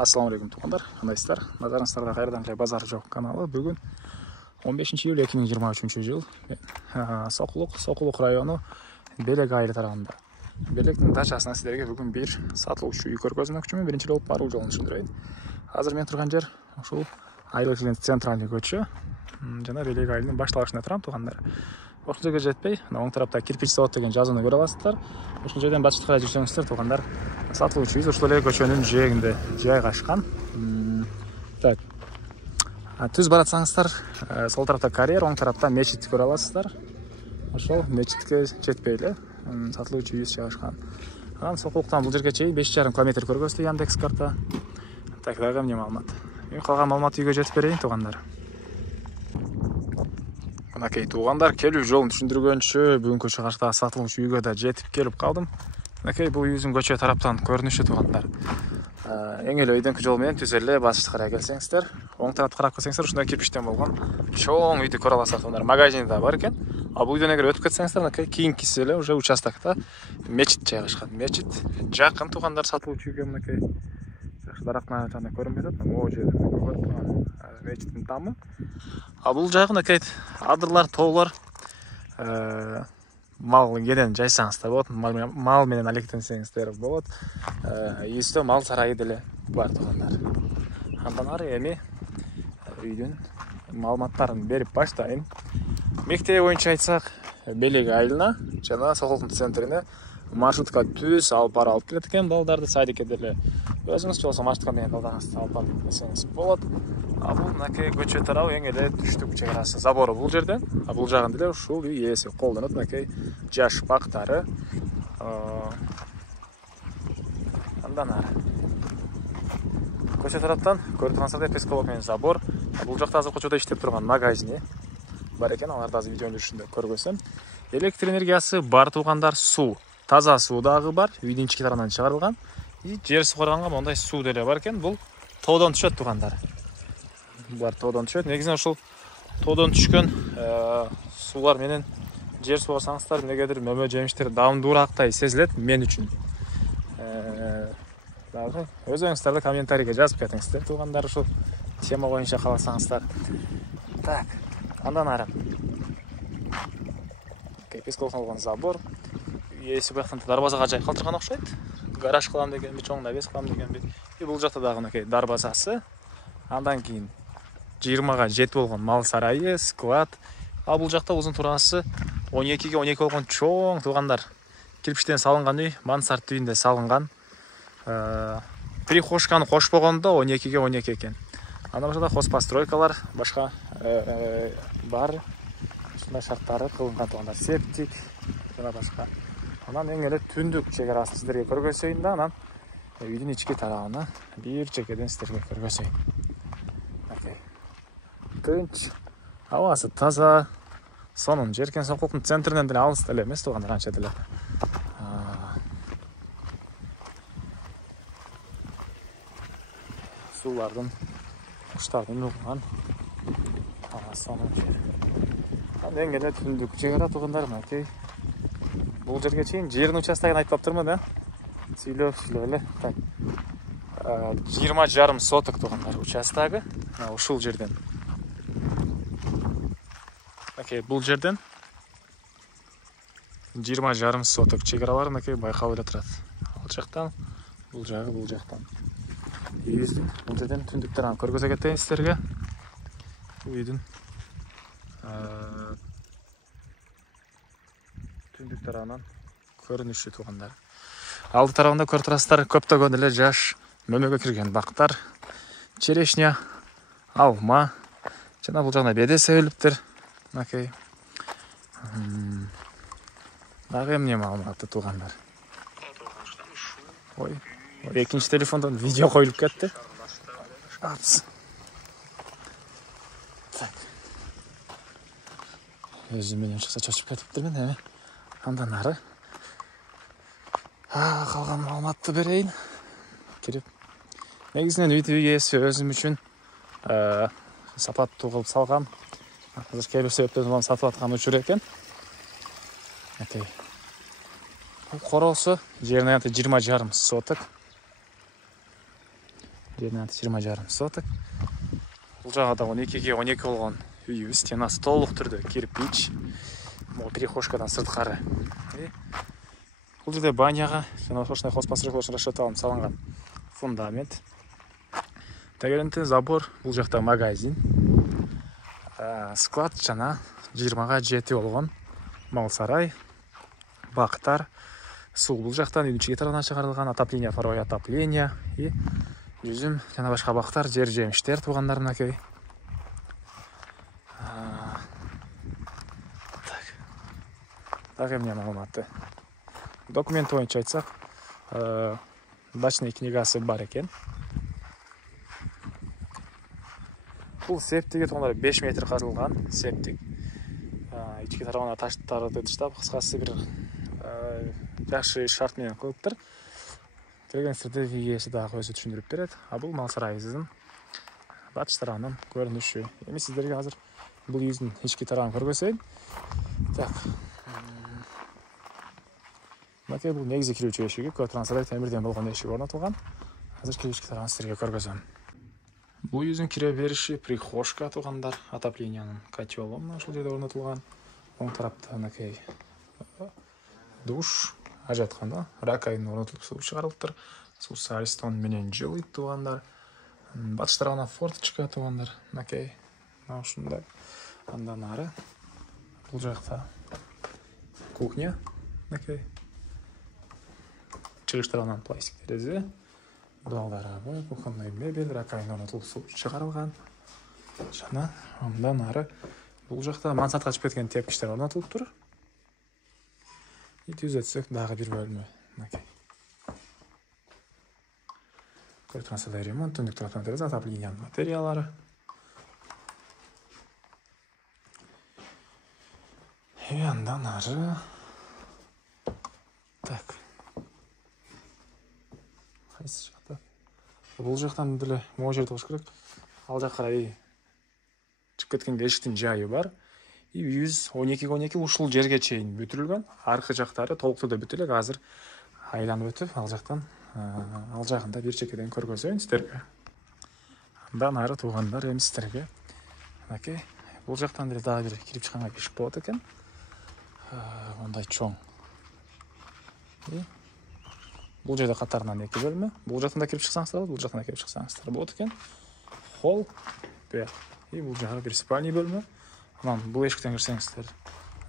Ассалаумағалейкум туғандар, қандайсыздар? Назарыңыздарда қайырдан қай базар жоқ каналы. Бүгін 15 июль 2023 жыл. Соқұлық районы Белек айылы тарауында. Белектің дачасына сіздерге бүгін бір сатылушы үй көргөзмөкчүмүн. Биринчи болуп баруу жолун түшүндүрөйүн. Азыр мен турган жер ушул айыл центральный көчө. Жана Белек айылынын башталышында турам туғандар. Ошол жерге жетпей, оң тарапта кирпич завод деген жазууну көрө аласыздар. Ошол жерден башка карай жүрсөңүздөр туғандар, сатылуучу үй ушул эле көчөнүн жээгинде жайгашкан. Так. Түз баратсаңыздар, сол тарапта карьер, оң тарапта мечит көрө аласыздар. Ошол мечитке жетпей эле сатылуучу үй жайгашкан. Анан Сокулуктан бул жерге чейин 5,5 км көргөздү Яндекс карта. Так, дагы эмне маалымат? Мен калган маалымат үйгө жетип берейин туғандар. Мынакей туғандар, келүү жолун түшүндүргөнчө бүгүнкү чыгышта сатылуучу үйгө да жетип келип калдым. Мынакей бул үйдүн көчө тараптан көрүнүшү туғандар. Эң эле өйдөнкү жол менен түз эле башты карай келсеңиздер, оң тарапты карап келсеңиздер, ушундай кирпичтен болгон чоң үйдү көрө аласыздар туғандар. Магазини да бар экен. А бул үйдөн эгер өтүп кетсеңиздер, мынакей кийинкиси эле уже участокто мечит жайгашкан. Мечит жакын туғандар сатылуучу үйгө мынакей. Дарактын жана көрүнбөй атат, могу жерде көрүп турган мечиттин тамы. А бул жагы мынакей адырлар, тоолор, мал кенен жайсаңыздар болот, мал менен алектенсеңиздер болот. Ийисте мал сарайы деле бар туғандар. Андан ары эми үйдүн маалыматтарын берип баштайын. Мектеп боюнча айтсак, Белек айылына жана Сокулуктун центрине маршрутка түз алып барып келет экен балдарды, садикке деле өзүңүз болсо маршрутка деген балдарыңызды алып барып келсеңиз болот. А бул мынакей көчө тарабы эң эле түштүк чек арасы забору бул жерден. А бул жагында деле ушул үй ээси колдонот, мынакей жаш бактары. Андан ары көчө тараптан көрүп тургансыздар, песколок менен забор. Бул жакта азыр көчөдө иштеп турган магазини бар экен, аларды азыр видеонун жүрүшүндө көргөзсөм. Электр энергиясы бар туғандар, суу, таза суу дагы бар, үйдүн ички тарабынан чыгарылган. Жер сугарганга мондай суу деле бар экен. Бул тоодон түшөт туғандар. Булар тоодон түшөт. Негизинен ушул тоодон түшкөн суулар менен жер сугарсаңыздар, эмнегедир мөмө жемиштер даамдуураактай сезилет мен үчүн. Дагы өзүңүздөрдө комментарийге жазып кетиңиздер туғандар, ушул тема боюнча кааласаңыздар. Так, андан ары. Песколоктон болгон забор. Ээси бияктан дарбазага жай калтырган окшойт. Гараж кылам дегенби, чоң навес кылам дегенби. Бул жакта дагы мынакей дарбазасы. Андан кийин 20га жети болгон мал сарайы, склад. А бул жакта узун турасы 12ге 12 болгон чоң туғандар. Кирпичтен салынган үй, мансард үйүндө салынган. Прихожканы кошпогондо 12ге 12 экен. Андан башка хозпостройкалар башка бар. Ушундай шарттары кылынган туғандар. Септик жана башка. Анан эң эле түндүк чек арасын сиздерге көргөзөйүн да, анан үйдүн ички тарабына бир чекеден сиздерге көргөзөйүн. Тынч, абасы таза, сонун жеркен. Сокулуктун центринен деле алыс деле эмес туғандар, анча деле. Суулардын, куштардын угуган сонун жер. Эң эле түндүк чек ара туғандар, мынакей. Бул жерге чейин жердин участогун айтпаптырмын, да? Сүйлөп эле. Так. 20,5 соток туғандар участогы. Ушул жерден. Окей, бул жерден 20,5 соток чек-аралар мынакей байкалып эле турат. Ал жактан, бул жактан. Бул жерден түндүк тарабын көргөзө кетейин сиздерге. Үйдүн түндүк тарабынан көрүнүшү туғандар. Алды тарабында көрүп турасыздар, көптөгөн эле жаш мөмөгө кирген бактар, черешня, алма, жана бул жагына беде себилиптир. Мынакей. Дагы эмне маалыматы туғандар? Ой, экинчи телефондон видео коюлуп кетти. Так. Өзүм менен чыкса чочуп кетиптирмин, эми. Андан ары калган маалыматты берейин. Кирип. Негизинен үй ээси өзүм үчүн сапаттуу кылып салган. Азыр кээ бир себептерден сатып аткан учур экен. Бул короосу жеринен 20,5 соток. жерінің аты 20,5 соток. Бұл жағада 12-ге 12 болған үйіміз, стенасы толық түрде кирпич, перехожкадан сыртқары. Бұл жерде баняға және осындай қоспасырық үшін расчетталынып салынған фундамент. Тәгерінті забор, бұл жақта магазин. Склад жана 20-ға 7 болған мал сарай, бақтар, су бұл жақтан үйдің тарапынан шығарылған, отопление, второе отопление, жүзім жана башка бактар, жер жемиштер туугандар мынакей. Так эмне маалыматы. Документ боюнча айтсак, дачный книгасы бар экен. Бул септиги тоңдары 5 метр казылган септик. Ички тарабына таштарды тыштап, кыскасы бир жакшы шарт менен кылыптыр. Келгенсерде видеосы дагы өзү түшүндүрүп берет. Бул мал сарайыбыздын батыш тарабынан көрүнүшү. Эми сиздерге азыр бул үйдүн ички тарабын көргөзөйүн. Так. Мынакей бул негизи кирүүчү эшиги, Көтөрөң темирден болгон эшик орнотулган. Азыр ички тарабын сиздерге көргөзөм. Бул үйдүн кире бериши прихожка туугандар, отоплениянын котелу ушул жерде орнотулган. Оң тарапта мынакей душ, ажатканда ракайын орнотулуп суу чыгарылыптыр. Суу Аристон менен жылыйт туугандар. Батыш тарабынан форточка туугандар. Мынакей ушундай. Андан ары бул жакта кухня. Мынакей. Чыгыш тарабынан пластик терезе. Дуалдарабы, кухонный мебель, ракайын орнотулуп суу чыгарылган. Жана андан ары бул жакта мансартка чыгып кеткен тепкичтер орнотулуптур. Түзөтсөк дагы бир бөлмө. Мынакей. Көрүп ремонт, түндүк тараптан терезе, отоплениянын материалдары. Андан ары. Так. Кайсы жакта? Бул жактан деле могу жерде болуш керек. Ал жакка карай чыгып кеткен эшиктин жайы бар. 112-12 ушул жерге чейин бүтүрүлгөн. Аркы жактары толук түрдө бүтүп элек, азыр айланып өтүп, ал жактан ал жагында бир чекеден көргөзөйүн сиздерге. Андан ары туугандар эми сиздерге мынакей бул жактан деле дагы бир кирип чыкканга эшик болот экен. Мындай чоң. Бул жерде катарынан 2 бөлмө. Бул жактан да кирип чыксаңыздар болот, бул жактан да кирип чыксаңыздар болот экен. Холл, бул жагы бир спальный бөлмө. Анан бул эшиктен кирсеңиздер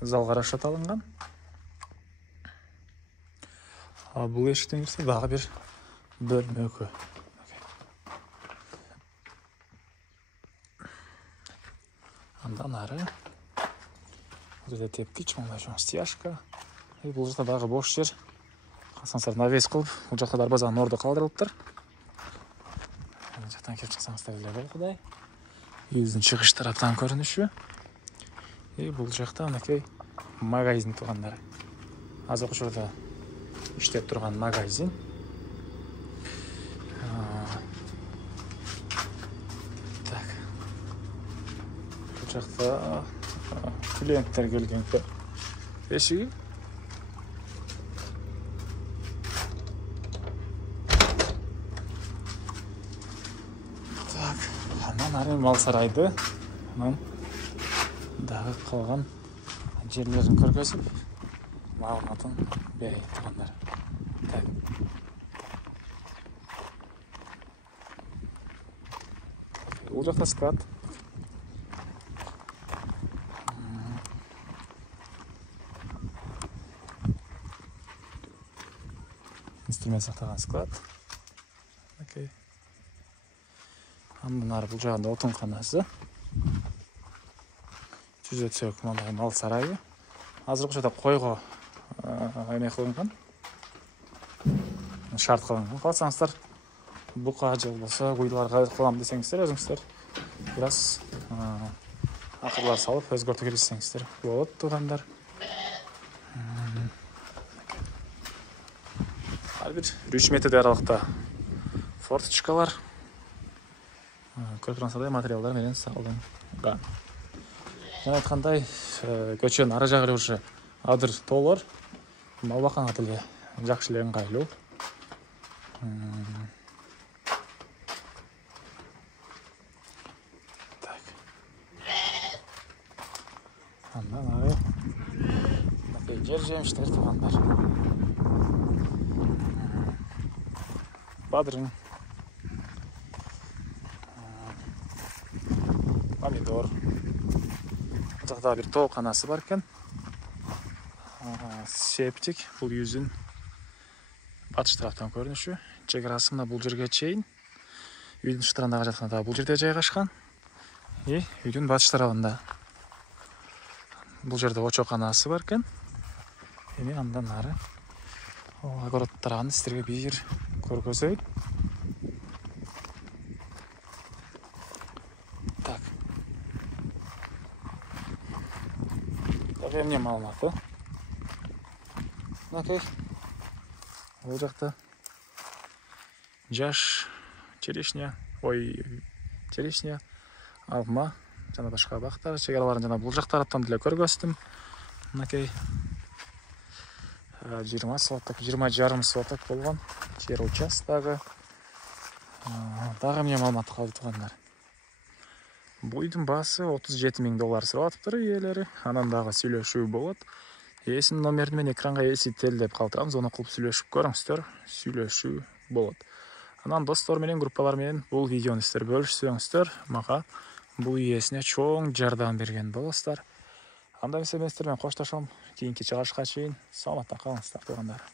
залга расчет алынган. Бул эшиктен кирсе дагы бир бөлмөгө. Андан ары бул жерде тепкич, мындай чоң стяжка. Бул жакта дагы бош жер. Калсаңыздар навес кылып, бул жакта дарбазанын орду калдырылыптыр. Бул жактан кирип чыксаңыздар эле болот Кудай. Үйүбүздүн чыгыш тараптан көрүнүшү. Бул жакта мынакей магазин туугандар. Азыр ошол иштеп турган магазин. Так. Бул жакта клиенттер келген эшиги. Так, анан ары мал сарайды, анан дагы калган жерлерин көргөзүп, маалыматын берейин туугандар. Так. Бул жакта склад. Инструмент сактаган склад. Окей. Андан ары бул жагында отунканасы. Түзөтсөк мындай мал сарайы. Азыр ошол койго эме кылынган. Шарт кылынган. Калсаңыздар бука же болбосо куйларга кылам десеңиздер, өзүңүздөр бир аз акырлар салып өзгөртүп киргизсеңиздер болот туугандар. Ар бир 3 метр аралыкта форточкалар, көрүп материалдар менен салынган. Мен айткандай, көчөнүн ары жагы уже адыр тоолор, мал бакканга деле жакшы эле ыңгайлуу. Андан ары жер жемиштер туугандар. Бадырың, помидор. Бұл жақта бір тооканасы бар екен. Септик, бұл үйдің батыш тараптан көрініші. Чекарасы мына бұл жерге чейін. Үйдің шытырындағы жатқан бұл жерде жайғашқан. Үйдің батыш тарабында. Бұл жерде очоқанасы бар екен. Андан ары огород тарабын сіздерге бір көргөзөйүн. Так. Так, эмне маалыматы? Мынакей. Бұл жақта жаш, черешня, алма, жана башка бактар, чегараларын жана бул жак тараптан деле көргөздүм. Мынакей 20 соток, 20,5 соток болгон жер участогу. Дагы эмне маалымат калды туугандар? Бул үйдүн баасы $37,000 сурап атыптыр ээлери. Анан дагы сүйлөшүү болот. Ээсинин номерин мен экранга эсителдеп калтырабыз, ону кылып сүйлөшүп көрүңүздөр. Сүйлөшүү болот. Анан достор менен, группалар менен бул видеону сиздер бөлүшсөңүздөр, мага бул ээсине чоң жардам берген болосуздар. Анда эмесе мен сиздер менен коштошом. Кийинки чыгарышка чейин саламатта калыңыздар туугандар.